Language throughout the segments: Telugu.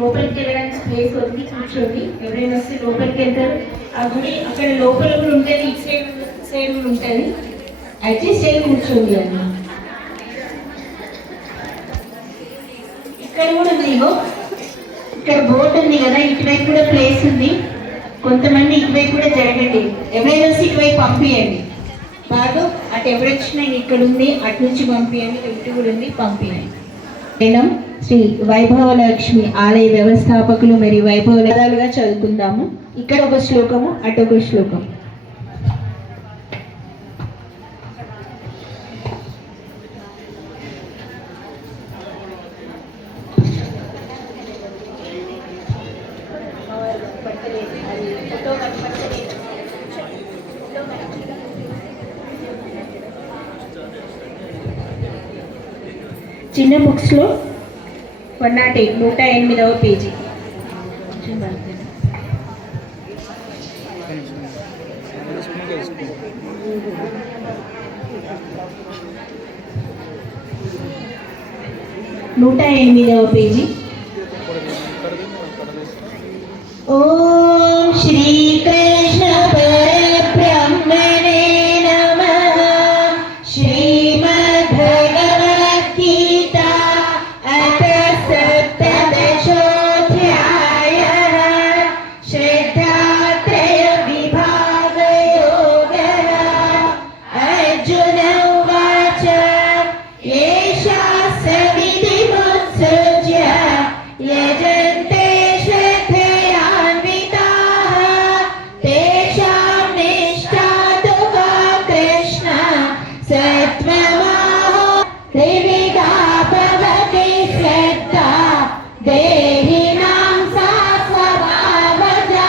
లోపలికి వెళ్ళడానికి స్పేస్ ఉంది, కూర్చోండి. ఎవరైనా వస్తే లోపలికి వెళ్తారు. ఆ గుడి అక్కడ లోపల కూడా ఉంటుంది, ఇటు సైడ్ కూడా ఉంటుంది. అడ్జస్ట్ అయ్యి కూర్చోండి అన్న. ఇక్కడ కూడా ఉంది, ఇక్కడ బోర్డు ఉంది కదా, ఇటువైపు కూడా ప్లేస్ ఉంది. కొంతమంది ఇటువైపు కూడా జరగండి. ఎవరైనా వస్తే ఇటువైపు పంపించండి. బాగా అటు ఎవరొచ్చినా ఇక్కడ ఉంది, అటు నుంచి పంపించండి. ఇటు కూడా ఉంది, పంపించండి. మేడం శ్రీ వైభవలక్ష్మి ఆలయ వ్యవస్థాపకులు మరియు వైభవలుగా చదువుకుందాము. ఇక్కడ ఒక శ్లోకము, అటు ఒక శ్లోకం. చిన్న బుక్స్లో 108 108వ పేజీ. ఓం శ్రీకృష్ణ పరబ్రహ్మణే నమః. శ్రీమద్భగవద్గీతా అథ సప్తదశోऽధ్యాయः. శ్రద్ధాత్రయ విభాగయోగः. అర్జున ఉవాచ ఏ శాస్త్రవిధిముత్సృజ్య యజన్తే శ్రద్ధయాన్వితాః తేషాం నిష్ఠా తు కా కృష్ణ సత్వమహో త్రివిధా భవతి శ్రద్ధా దేహినాం సా స్వభావజా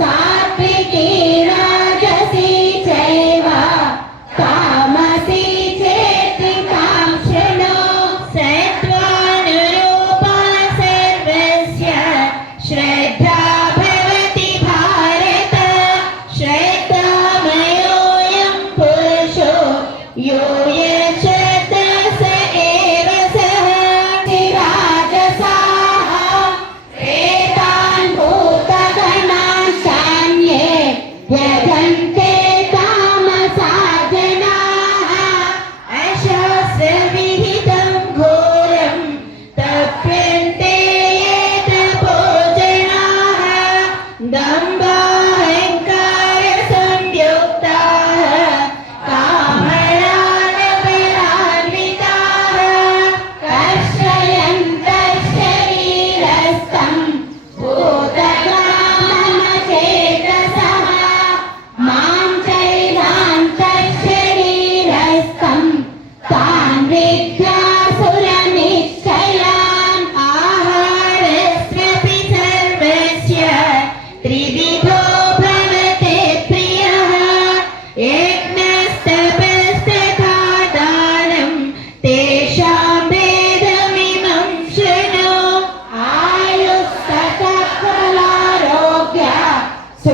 సాత్వికీ రాజసీ చైవ తామసీ చేతి కాంక్షణో సత్వానురూపా సర్వస్య శ్రద్ధా భవతి భారత. శ్రద్ధామయోऽయం పురుషో యో యశ్రద్ధా స ఏవ సః. రాజసాః ప్రేతాన్ భూతగణాన్ సాన్యే యజన్తే తామసా జనాః. అశాస్త్రవిహితం ఘోరం తప్యంతే ఏ తపో జనాః. దంభాహంకార సంయుక్తాః కామరాగబలాన్వితాః కర్షయంతః శరీరస్థం భూతగ్రామమచేతసః. సో